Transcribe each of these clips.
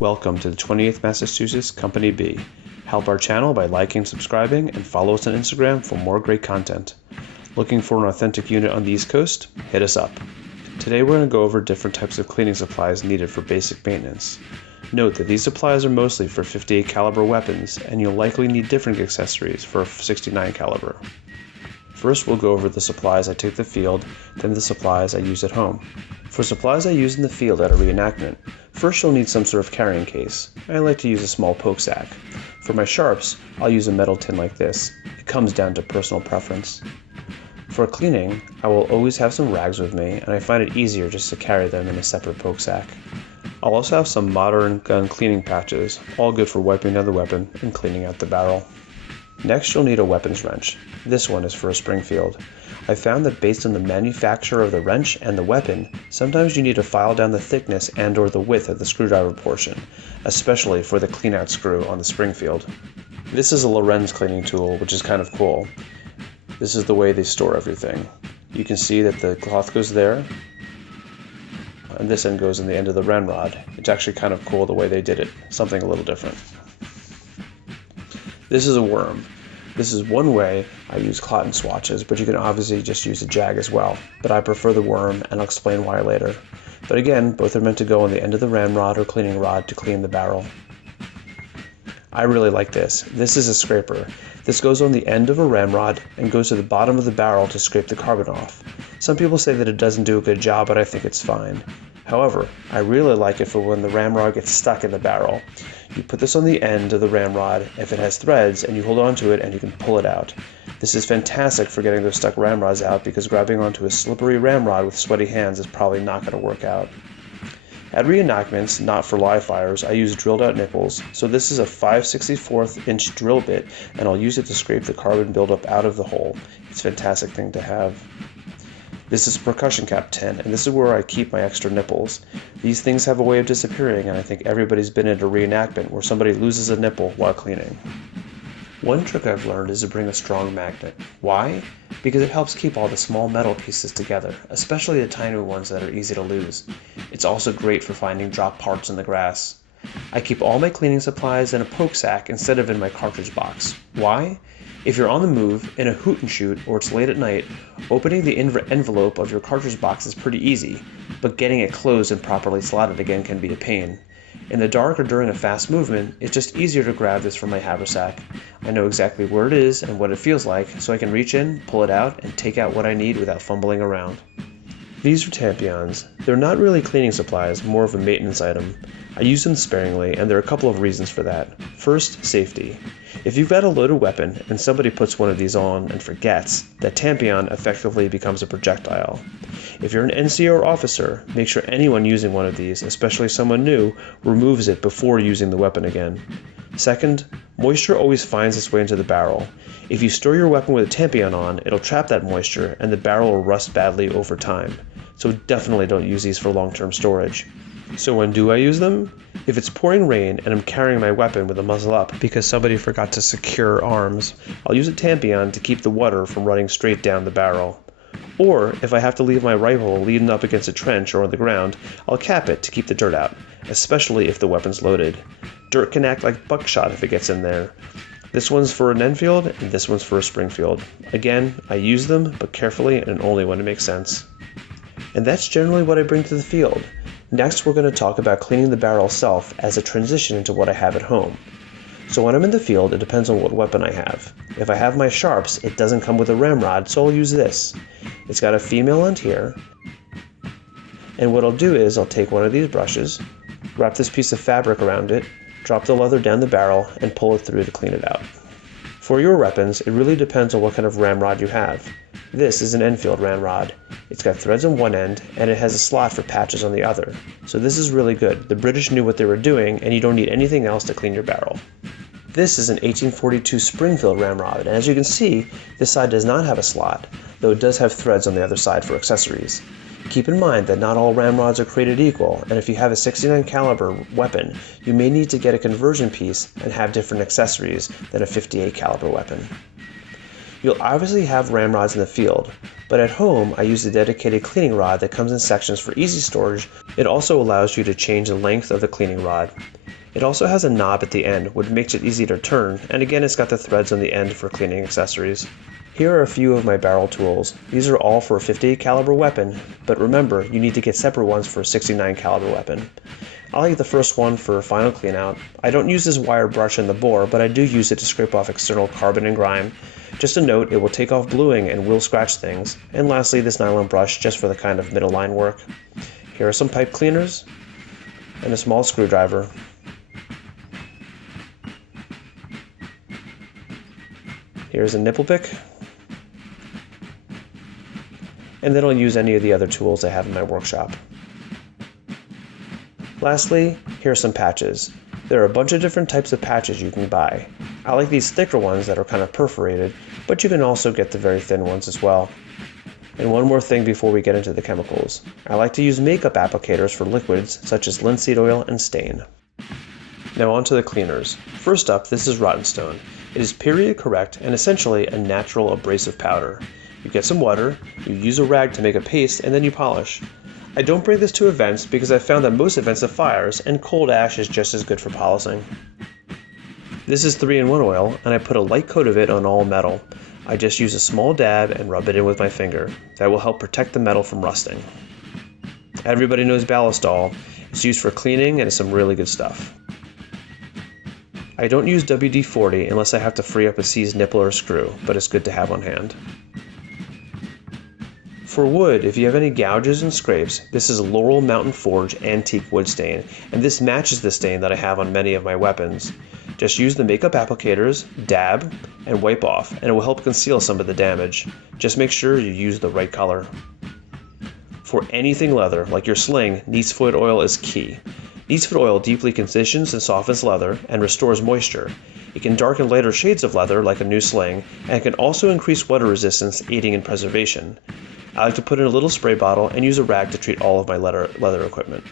Welcome to the 28th Massachusetts Company B. Help our channel by liking, subscribing, and follow us on Instagram for more great content. Looking for an authentic unit on the East Coast? Hit us up. Today we're going to go over different types of cleaning supplies needed for basic maintenance. Note that these supplies are mostly for 58 caliber weapons, and you'll likely need different accessories for a 69 caliber. First, we'll go over the supplies I take to the field, then the supplies I use at home. For supplies I use in the field at a reenactment, first you'll need some sort of carrying case. I like to use a small poke sack. For my sharps, I'll use a metal tin like this. It comes down to personal preference. For cleaning, I will always have some rags with me, and I find it easier just to carry them in a separate poke sack. I'll also have some modern gun cleaning patches, all good for wiping down the weapon and cleaning out the barrel. Next, you'll need a weapons wrench. This one is for a Springfield. I found that based on the manufacturer of the wrench and the weapon, sometimes you need to file down the thickness and or the width of the screwdriver portion, especially for the cleanout screw on the Springfield. This is a Lorenz cleaning tool, which is kind of cool. This is the way they store everything. You can see that the cloth goes there, and this end goes in the end of the ramrod. It's actually kind of cool the way they did it, something a little different. This is a worm. This is one way I use cotton swatches, but you can obviously just use a jag as well. But I prefer the worm, and I'll explain why later. But again, both are meant to go on the end of the ramrod or cleaning rod to clean the barrel. I really like this. This is a scraper. This goes on the end of a ramrod and goes to the bottom of the barrel to scrape the carbon off. Some people say that it doesn't do a good job, but I think it's fine. However, I really like it for when the ramrod gets stuck in the barrel. You put this on the end of the ramrod if it has threads, and you hold on to it and you can pull it out. This is fantastic for getting those stuck ramrods out because grabbing onto a slippery ramrod with sweaty hands is probably not going to work out. At reenactments, not for live fires, I use drilled out nipples. So this is a 5/64 inch drill bit, and I'll use it to scrape the carbon buildup out of the hole. It's a fantastic thing to have. This is a percussion cap tin, and this is where I keep my extra nipples. These things have a way of disappearing, and I think everybody's been at a reenactment where somebody loses a nipple while cleaning. One trick I've learned is to bring a strong magnet. Why? Because it helps keep all the small metal pieces together, especially the tiny ones that are easy to lose. It's also great for finding drop parts in the grass. I keep all my cleaning supplies in a poke sack instead of in my cartridge box. Why? If you're on the move, in a hoot and shoot, or it's late at night, opening the envelope of your cartridge box is pretty easy, but getting it closed and properly slotted again can be a pain. In the dark or during a fast movement, it's just easier to grab this from my haversack. I know exactly where it is and what it feels like, so I can reach in, pull it out, and take out what I need without fumbling around. These are tampions. They're not really cleaning supplies, more of a maintenance item. I use them sparingly, and there are a couple of reasons for that. First, safety. If you've got a loaded weapon and somebody puts one of these on and forgets, that tampion effectively becomes a projectile. If you're an NCO or officer, make sure anyone using one of these, especially someone new, removes it before using the weapon again. Second, moisture always finds its way into the barrel. If you store your weapon with a tampion on, it'll trap that moisture and the barrel will rust badly over time. So definitely don't use these for long-term storage. So when do I use them? If it's pouring rain and I'm carrying my weapon with the muzzle up because somebody forgot to secure arms, I'll use a tampion to keep the water from running straight down the barrel. Or if I have to leave my rifle leaning up against a trench or on the ground, I'll cap it to keep the dirt out, especially if the weapon's loaded. Dirt can act like buckshot if it gets in there. This one's for an Enfield and this one's for a Springfield. Again, I use them, but carefully and only when it makes sense. And that's generally what I bring to the field. Next, we're going to talk about cleaning the barrel itself as a transition into what I have at home. So when I'm in the field, it depends on what weapon I have. If I have my sharps, it doesn't come with a ramrod, so I'll use this. It's got a female end here. And what I'll do is I'll take one of these brushes, wrap this piece of fabric around it, drop the leather down the barrel, and pull it through to clean it out. For your weapons, it really depends on what kind of ramrod you have. This is an Enfield ramrod. It's got threads on one end, and it has a slot for patches on the other. So this is really good. The British knew what they were doing, and you don't need anything else to clean your barrel. This is an 1842 Springfield ramrod, and as you can see, this side does not have a slot, though it does have threads on the other side for accessories. Keep in mind that not all ramrods are created equal, and if you have a 69 caliber weapon, you may need to get a conversion piece and have different accessories than a 58 caliber weapon. You'll obviously have ramrods in the field, but at home I use a dedicated cleaning rod that comes in sections for easy storage. It also allows you to change the length of the cleaning rod. It also has a knob at the end, which makes it easy to turn, and again it's got the threads on the end for cleaning accessories. Here are a few of my barrel tools. These are all for a 58 caliber weapon, but remember, you need to get separate ones for a 69 caliber weapon. I like the first one for final cleanout. I don't use this wire brush in the bore, but I do use it to scrape off external carbon and grime. Just a note, it will take off bluing and will scratch things. And lastly, this nylon brush just for the kind of middle line work. Here are some pipe cleaners and a small screwdriver. Here's a nipple pick. And then I'll use any of the other tools I have in my workshop. Lastly, here are some patches. There are a bunch of different types of patches you can buy. I like these thicker ones that are kind of perforated, but you can also get the very thin ones as well. And one more thing before we get into the chemicals. I like to use makeup applicators for liquids such as linseed oil and stain. Now on to the cleaners. First up, this is rotten stone. It is period correct and essentially a natural abrasive powder. You get some water, you use a rag to make a paste, and then you polish. I don't bring this to events because I've found that most events have fires, and cold ash is just as good for polishing. This is 3-in-1 oil, and I put a light coat of it on all metal. I just use a small dab and rub it in with my finger. That will help protect the metal from rusting. Everybody knows Ballistol. It's used for cleaning and it's some really good stuff. I don't use WD-40 unless I have to free up a seized nipple or screw, but it's good to have on hand. For wood, if you have any gouges and scrapes, this is Laurel Mountain Forge Antique Wood Stain, and this matches the stain that I have on many of my weapons. Just use the makeup applicators, dab, and wipe off, and it will help conceal some of the damage. Just make sure you use the right color. For anything leather, like your sling, neatsfoot oil is key. Neatsfoot oil deeply conditions and softens leather and restores moisture. It can darken lighter shades of leather like a new sling, and it can also increase water resistance, aiding in preservation. I like to put in a little spray bottle and use a rag to treat all of my leather equipment.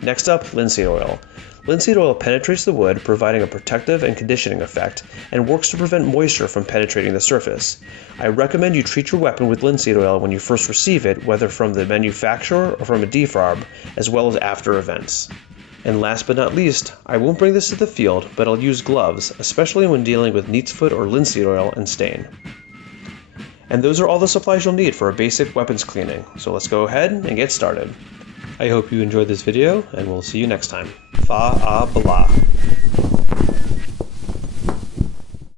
Next up, linseed oil. Linseed oil penetrates the wood, providing a protective and conditioning effect, and works to prevent moisture from penetrating the surface. I recommend you treat your weapon with linseed oil when you first receive it, whether from the manufacturer or from a defarb, as well as after events. And last but not least, I won't bring this to the field, but I'll use gloves, especially when dealing with neatsfoot or linseed oil and stain. And those are all the supplies you'll need for a basic weapons cleaning, so let's go ahead and get started. I hope you enjoyed this video, and we'll see you next time. Fa-a-bala.